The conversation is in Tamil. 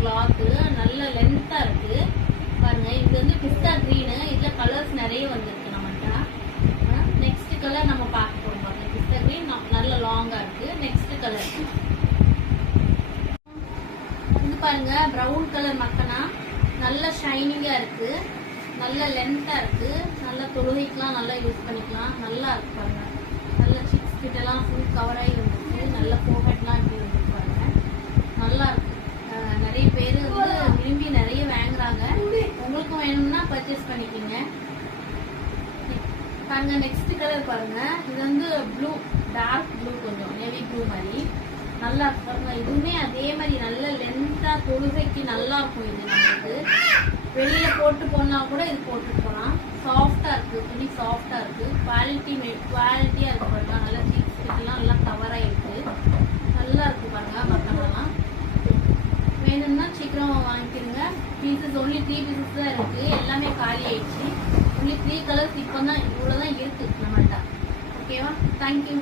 கிளாத்து, நல்ல லென்த்தா இருக்கு பாருங்க. இது வந்து பிஸ்தா கிரீனு. இதுல கலர்ஸ் நிறைய வந்திருக்கு நம்மகிட்ட. நெக்ஸ்ட் கலர் நம்ம பார்க்க போறோம் பாருங்க. பிஸ்தா கிரீன் நல்ல லாங்கா இருக்கு. நெக்ஸ்ட் கலர் இது பாருங்க, பிரவுன் கலர் மக்கனா, நல்ல ஷைனிங்கா இருக்கு, நல்ல லென்த்தா இருக்கு, நல்ல தொழுகைக்கெல்லாம் நல்லா யூஸ் பண்ணிக்கலாம். நல்லா இருக்கு பாருங்க. நல்ல சிக்ஸ் கிட்ட எல்லாம் ஃபுல் கவர் ஆகி வந்துருக்கு. நல்ல ஃபோர்ஹெட்லாம் இப்படி வந்துருக்கு பாருங்க. நல்லா இருக்கு. நிறைய பேர் வந்து விரும்பி நிறைய வாங்குறாங்க. உங்களுக்கும் வேணும்னா பர்ச்சேஸ் பண்ணிக்கோங்க பாருங்க. நெக்ஸ்ட் கலர் பாருங்க. இது வந்து ப்ளூ, டார்க் ப்ளூ, கொஞ்சம் நேவி ப்ளூ மாதிரி நல்லா இருக்கு பாருங்க. இதுவுமே அதே மாதிரி நல்ல லென்த்தா தொழுகைக்கு நல்லா இருக்கும். இது நமக்கு வெளியில போட்டு போனா கூட இது போட்டுட்டு போகலாம். சாஃப்டா இருக்கு, துணி சாஃப்டா இருக்கு, குவாலிட்டியா இருக்கு பாருங்க. நல்லா சீக்ஸ் கிட்டலாம் நல்லா கவர் ஆயிருக்கு. நல்லா இருக்கு பாருங்க. மக்களெல்லாம் வேணும்னா சீக்கிரம் வாங்கிக்கிறங்க. பீசஸ் ஒன்லி 3 பீசஸ் தான் இருக்கு. எல்லாமே காலி ஆயிடுச்சு. ஒன்லி 3 கலர்ஸ் இப்போ தான், இவ்வளோதான் இருக்கு நம்மள்ட்ட. ஓகேவா? தேங்க்யூ.